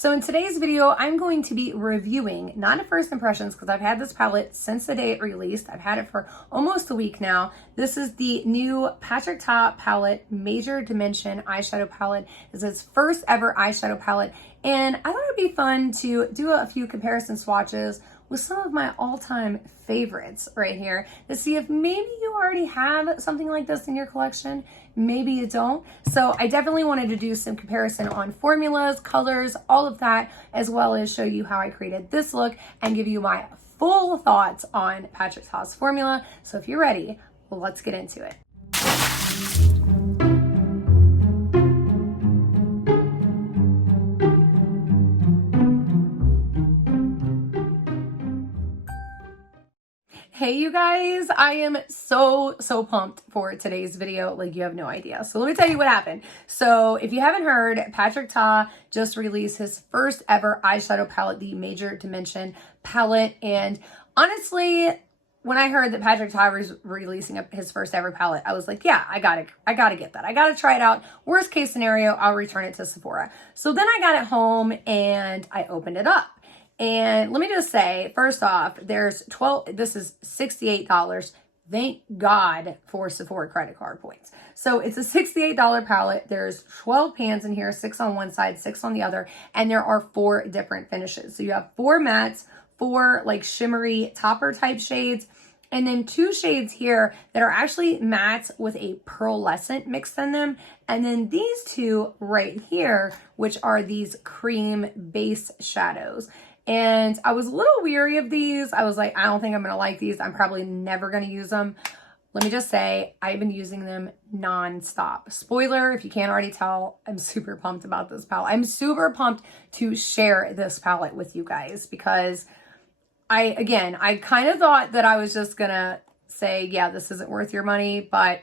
So in today's video, I'm going to be reviewing, not a first impressions, because I've had this palette since the day it released. I've had it for almost a week now. This is the new Patrick Ta palette, Major Dimension Eyeshadow Palette. It's its first ever eyeshadow palette. And I thought it'd be fun to do a few comparison swatches with some of my all-time favorites right here to see if maybe you already have something like this in your collection. Maybe you don't. So I definitely wanted to do some comparison on formulas, colors, all of that, as well as show you how I created this look and give you my full thoughts on Patrick Ta's formula. So if you're ready, well, let's get into it. Hey you guys, I am so pumped for today's video, like you have no idea. So let me tell you what happened. So if you haven't heard, Patrick Ta just released his first ever eyeshadow palette, the Major Dimension palette. And honestly, when I heard that Patrick Ta was releasing his first ever palette, I was like, yeah, I gotta get that. I gotta try it out. Worst case scenario, I'll return it to Sephora. So then I got it home and I opened it up. And let me just say, first off, this is $68. Thank God for Sephora credit card points. So it's a $68 palette. There's 12 pans in here, 6 on one side, 6 on the other, and there are 4 different finishes. So you have 4 mattes, 4 like shimmery topper type shades, and then 2 shades here that are actually mattes with a pearlescent mixed in them. And then these 2 right here, which are these cream base shadows. And I was a little weary of these. I was like, I don't think I'm going to like these. I'm probably never going to use them. Let me just say, I've been using them nonstop. Spoiler, if you can't already tell, I'm super pumped about this palette. I'm super pumped to share this palette with you guys because I kind of thought that I was just going to say, yeah, this isn't worth your money, but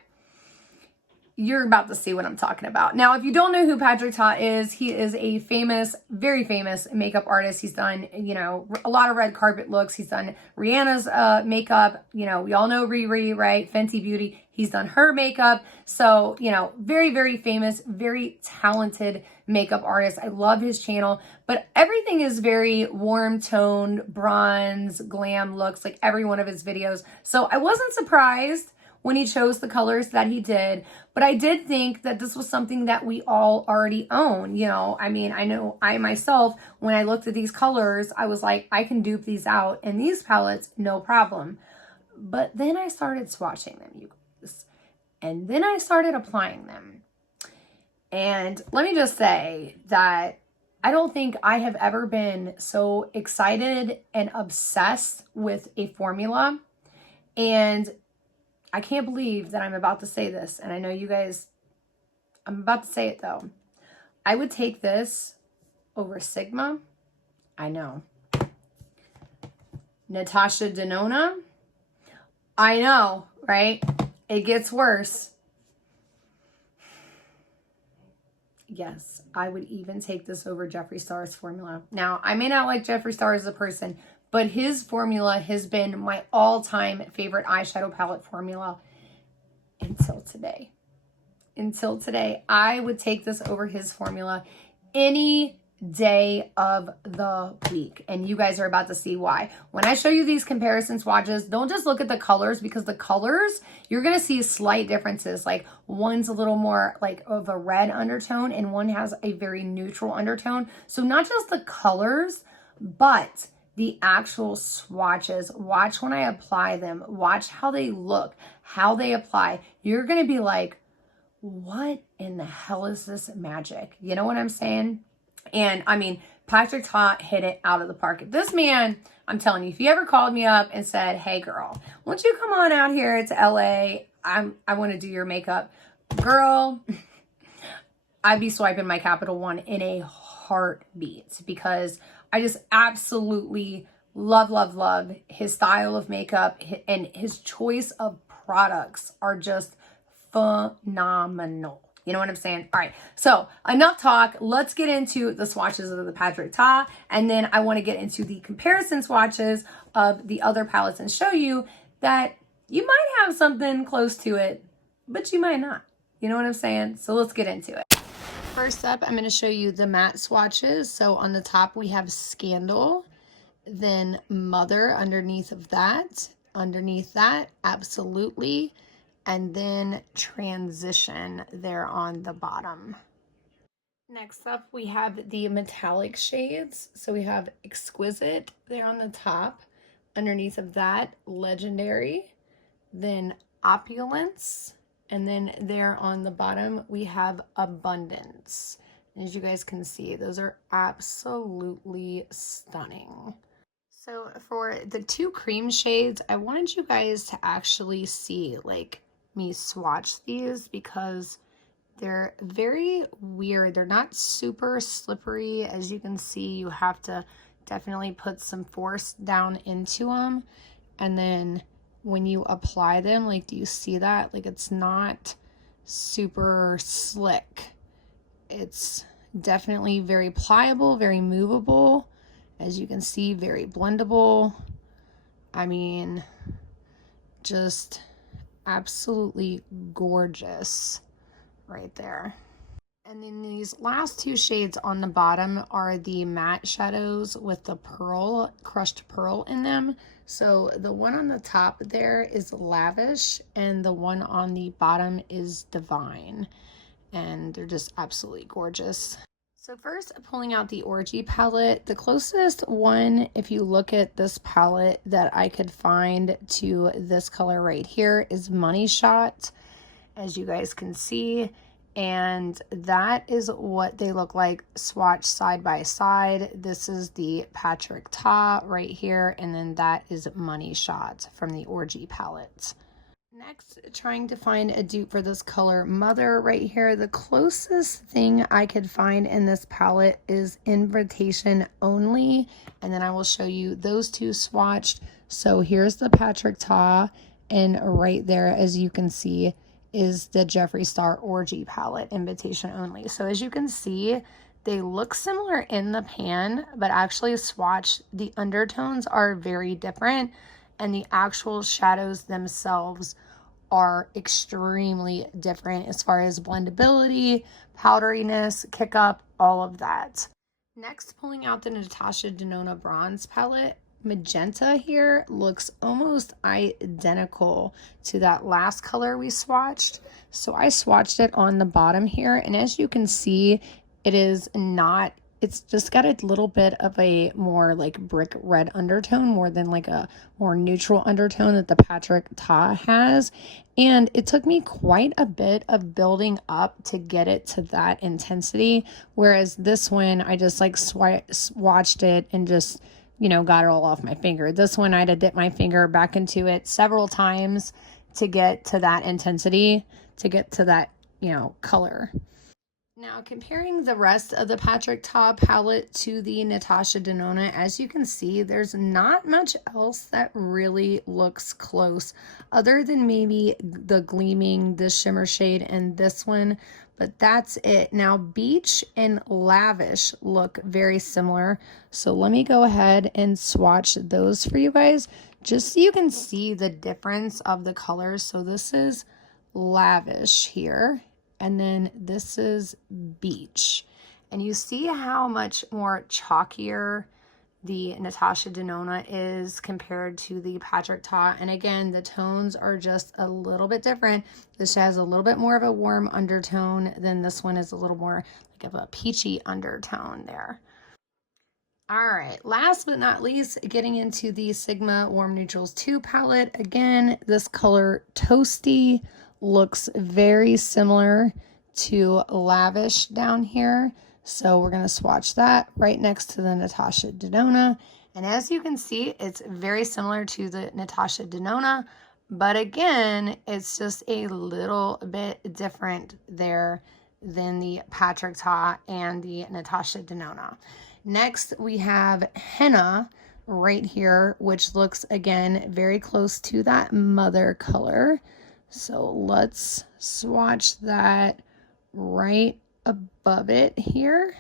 you're about to see what I'm talking about. Now, if you don't know who Patrick Ta is, he is a famous, very famous makeup artist. He's done, you know, a lot of red carpet looks. He's done Rihanna's makeup. You know, we all know Riri, right? Fenty Beauty. He's done her makeup. So, you know, very, very famous, very talented makeup artist. I love his channel, but everything is very warm toned, bronze, glam looks, like every one of his videos. So I wasn't surprised when he chose the colors that he did, but I did think that this was something that we all already own. You know, I mean, I know I myself, when I looked at these colors, I was like, I can dupe these out in these palettes, no problem. But then I started swatching them, you guys, and then I started applying them. And let me just say that I don't think I have ever been so excited and obsessed with a formula. And I can't believe that I'm about to say this, and I know you guys, I'm about to say it though. I would take this over Sigma. I know. Natasha Denona. I know, right? It gets worse. Yes, I would even take this over Jeffree Star's formula. Now, I may not like Jeffree Star as a person, but his formula has been my all-time favorite eyeshadow palette formula until today. Until today, I would take this over his formula any day of the week. And you guys are about to see why. When I show you these comparison swatches, don't just look at the colors, because the colors, you're going to see slight differences. Like one's a little more like of a red undertone and one has a very neutral undertone. So not just the colors, but the actual swatches. Watch when I apply them. Watch how they look, how they apply. You're going to be like, what in the hell is this magic? You know what I'm saying? And I mean, Patrick Ta hit it out of the park. This man, I'm telling you, if he ever called me up and said, hey girl, why don't you come on out here to LA? I want to do your makeup. Girl, I'd be swiping my Capital One in a heartbeat, because I just absolutely love his style of makeup, and his choice of products are just phenomenal. You know what I'm saying? All right, so enough talk. Let's get into the swatches of the Patrick Ta, and then I want to get into the comparison swatches of the other palettes and show you that you might have something close to it, but you might not. You know what I'm saying? So let's get into it. First up, I'm going to show you the matte swatches. So on the top, we have Scandal, then Mother underneath that, Absolutely, and then Transition there on the bottom. Next up, we have the metallic shades. So we have Exquisite there on the top, underneath of that, Legendary, then Opulence, and then there on the bottom, we have Abundance. And as you guys can see, those are absolutely stunning. So for the two cream shades, I wanted you guys to actually see, like, me swatch these because they're very weird. They're not super slippery. As you can see, you have to definitely put some force down into them. And then when you apply them, like, do you see that? Like, it's not super slick. It's definitely very pliable, very movable. As you can see, very blendable. I mean, just absolutely gorgeous right there. And then these last two shades on the bottom are the matte shadows with the pearl, crushed pearl in them. So the one on the top there is Lavish and the one on the bottom is Divine. And they're just absolutely gorgeous. So first, pulling out the Orgy palette, the closest one, if you look at this palette that I could find to this color right here, is Money Shot, as you guys can see. And that is what they look like swatched side by side. This is the Patrick Ta right here, and then that is Money Shot from the Orgy palette. Next, trying to find a dupe for this color Mother right here. The closest thing I could find in this palette is Invitation Only, and then I will show you those two swatched. So here's the Patrick Ta, and right there, as you can see, is the Jeffree Star Orgy palette, Invitation Only. So as you can see, they look similar in the pan, but actually swatched, the undertones are very different, and the actual shadows themselves are extremely different as far as blendability, powderiness, kick up, all of that. Next, pulling out the Natasha Denona Bronze palette. Magenta here looks almost identical to that last color we swatched. So I swatched it on the bottom here, and as you can see, it is not, it's just got a little bit of a more like brick red undertone more than like a more neutral undertone that the Patrick Ta has. And it took me quite a bit of building up to get it to that intensity. Whereas this one, I just like swatched it and just, you know, got it all off my finger. This one, I had to dip my finger back into it several times to get to that intensity, to get to that, you know, color. Now, comparing the rest of the Patrick Ta palette to the Natasha Denona, as you can see, there's not much else that really looks close, other than maybe the Gleaming, the shimmer shade, and this one, but that's it. Now, Beach and Lavish look very similar, so let me go ahead and swatch those for you guys, just so you can see the difference of the colors. So this is Lavish here, and then this is Beach, and you see how much more chalkier the Natasha Denona is compared to the Patrick Ta. And again, the tones are just a little bit different. This has a little bit more of a warm undertone than this one is a little more like of a peachy undertone there. All right, last but not least, getting into the Sigma Warm Neutrals 2 palette. Again, this color Toasty looks very similar to Lavish down here. So we're going to swatch that right next to the Natasha Denona. And as you can see, it's very similar to the Natasha Denona, but again, it's just a little bit different there than the Patrick Ta and the Natasha Denona. Next, we have Henna right here, which looks, again, very close to that Mother color. So let's swatch that right above it here.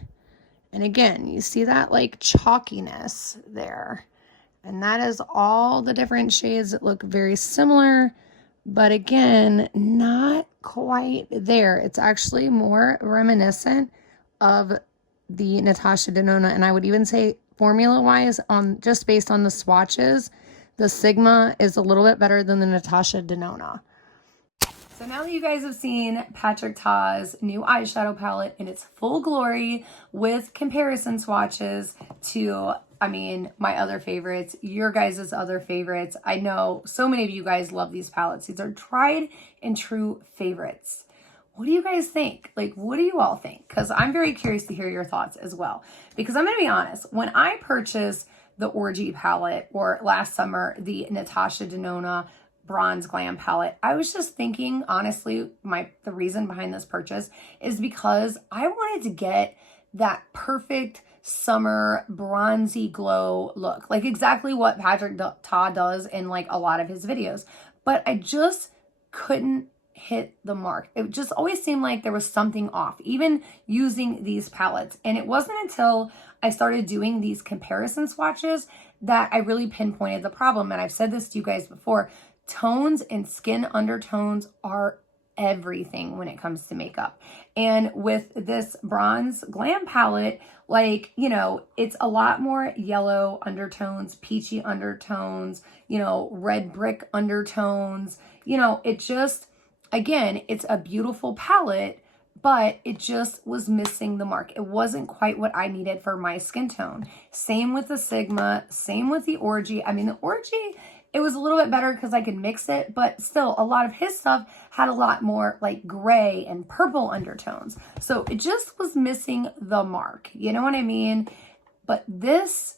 And again, you see that like chalkiness there. And that is all the different shades that look very similar, but again, not quite there. It's actually more reminiscent of the Natasha Denona, and I would even say formula-wise, on just based on the swatches, the Sigma is a little bit better than the Natasha Denona. So now that you guys have seen Patrick Ta's new eyeshadow palette in its full glory with comparison swatches to, I mean, my other favorites, your guys' other favorites. I know so many of you guys love these palettes. These are tried and true favorites. What do you guys think? Like, what do you all think? Because I'm very curious to hear your thoughts as well. Because I'm going to be honest, when I purchased the Orgy palette, or last summer, the Natasha Denona Bronze Glam palette, I was just thinking, honestly, the reason behind this purchase is because I wanted to get that perfect summer bronzy glow look, like exactly what Patrick Ta does in like a lot of his videos. But I just couldn't hit the mark. It just always seemed like there was something off, even using these palettes. And it wasn't until I started doing these comparison swatches that I really pinpointed the problem. And I've said this to you guys before, tones and skin undertones are everything when it comes to makeup. And with this Bronze Glam palette, like, you know, it's a lot more yellow undertones, peachy undertones, you know, red brick undertones. You know, it just, again, it's a beautiful palette, but it just was missing the mark. It wasn't quite what I needed for my skin tone. Same with the Sigma, same with the Orgy. I mean, the Orgy, it was a little bit better because I could mix it, but still a lot of his stuff had a lot more like gray and purple undertones. So it just was missing the mark. You know what I mean? But this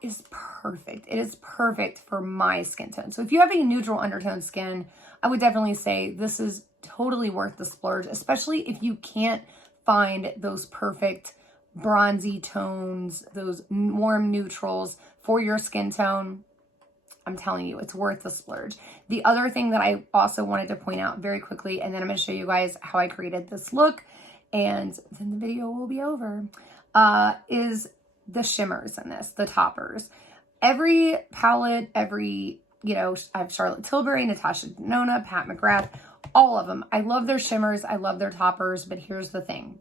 is perfect. It is perfect for my skin tone. So if you have a neutral undertone skin, I would definitely say this is totally worth the splurge, especially if you can't find those perfect bronzy tones, those warm neutrals for your skin tone. I'm telling you, it's worth the splurge. The other thing that I also wanted to point out very quickly, and then I'm going to show you guys how I created this look, and then the video will be over, is the shimmers in this, the toppers. Every palette, you know, I have Charlotte Tilbury, Natasha Denona, Pat McGrath, all of them. I love their shimmers. I love their toppers, but here's the thing.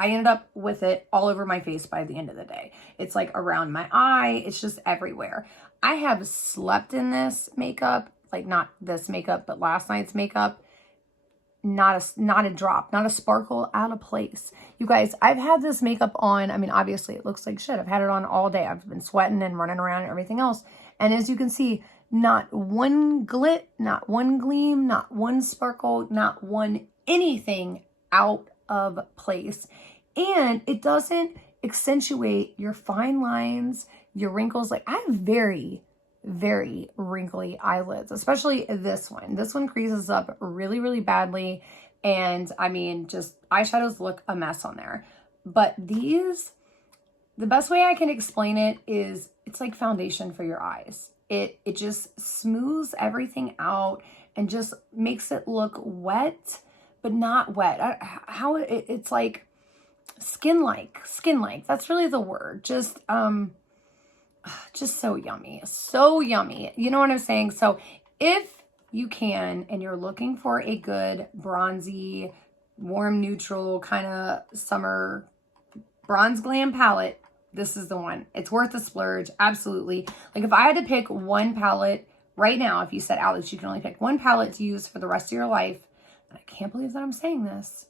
I ended up with it all over my face by the end of the day. It's like around my eye. It's just everywhere. I have slept in this makeup, like not this makeup, but last night's makeup. Not a drop, not a sparkle out of place. You guys, I've had this makeup on. I mean, obviously it looks like shit. I've had it on all day. I've been sweating and running around and everything else. And as you can see, not one glit, not one gleam, not one sparkle, not one anything out of place. And it doesn't accentuate your fine lines, your wrinkles. Like, I have very, very wrinkly eyelids, especially this one. This one creases up really, really badly. And I mean, just eyeshadows look a mess on there. But these, the best way I can explain it is it's like foundation for your eyes. It just smooths everything out and just makes it look wet, but not wet. It's like skin-like. That's really the word. Just so yummy. So yummy. You know what I'm saying? So if you can, and you're looking for a good bronzy, warm, neutral kind of summer Bronze Glam palette, this is the one. It's worth the splurge. Absolutely. Like, if I had to pick one palette right now, if you said, Alex, you can only pick one palette to use for the rest of your life, and I can't believe that I'm saying this,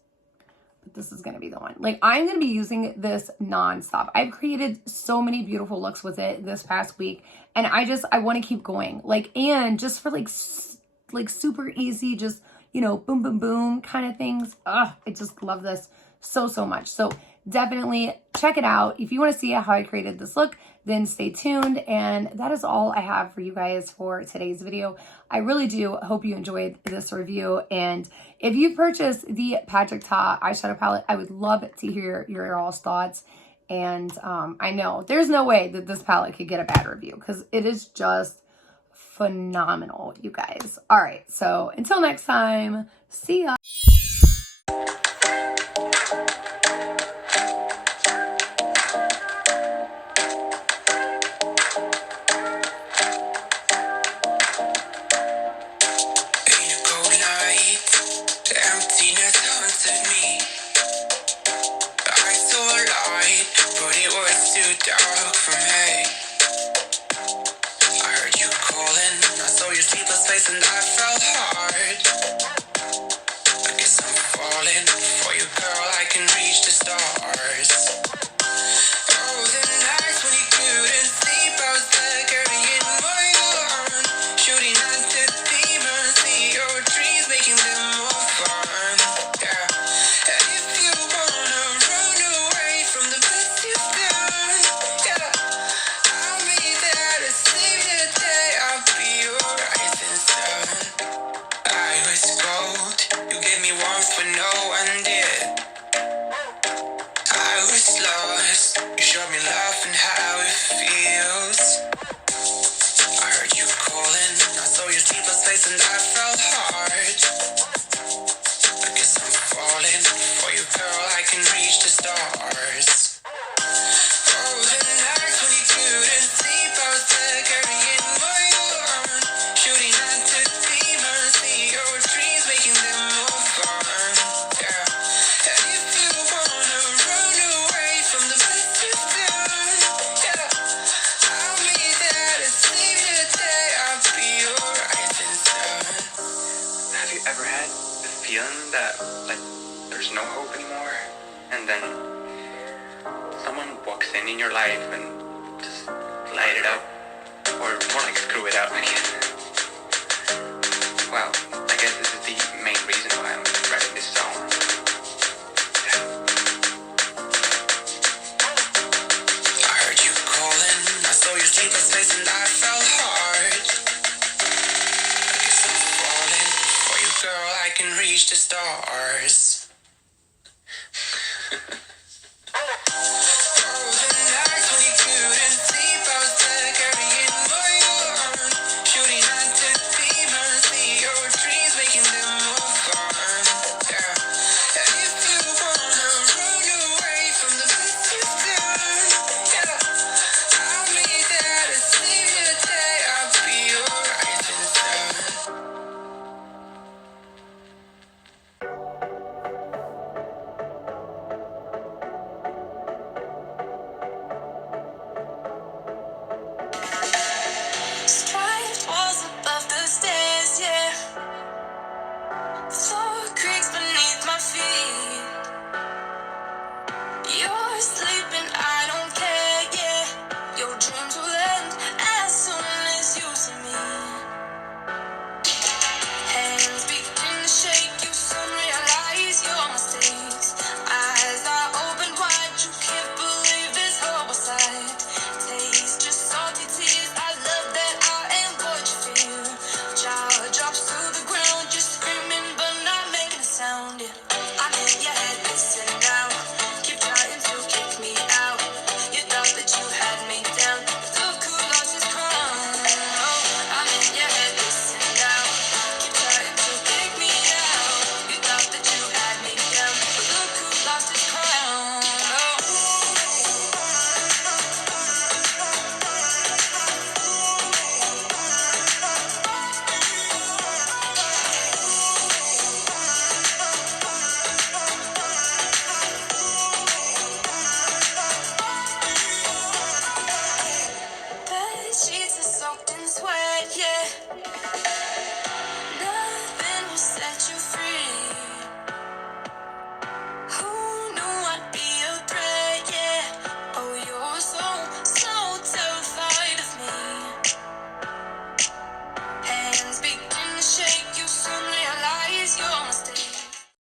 but this is going to be the one. Like, I'm going to be using this nonstop. I've created so many beautiful looks with it this past week, and I want to keep going. Like, and just for like super easy, just, you know, boom, boom, boom kind of things. I just love this so much. So definitely check it out. If you want to see how I created this look, then stay tuned. And that is all I have for you guys for today's video. I really do hope you enjoyed this review. And if you purchased the Patrick Ta eyeshadow palette, I would love to hear your all's thoughts. And I know there's no way that this palette could get a bad review because it is just phenomenal, you guys. All right, so until next time, see ya. Emptiness haunted me. I talk for me. I heard you calling, I saw your sleepless face and I felt hard. I guess I'm falling for you, girl, I can reach the stars. Oh, the nights when you couldn't sleep, I was there carrying my arm, shooting at the demons, see your dreams, making them more fun. Yeah. And if you wanna run away from the best you've done, yeah, I'll be there to save the day. I'll be your rising sun. I was cold, you gave me warmth when no one did. I was lost, you showed me love and how it feels. I heard you calling, I saw your sleepless face and I felt hard. I guess I'm falling for you, girl, I can reach the stars. Oh, the nights when you couldn't sleep, I was there carrying my arm, shooting at the demons, see your dreams, making them more fun. Yeah. And if you wanna run away from the best you've done, yeah, I'll be there to save the day. I'll be your rising sun. Have you ever had the feeling that, like, there's no hope anymore? And then someone walks in your life and just light it up? Or more like screw it up, I guess. Well, I guess this is the main reason why I'm writing this song. I heard you calling, I saw your sleepless face and I felt hard. I guess I'm falling for you, girl, I can reach the stars.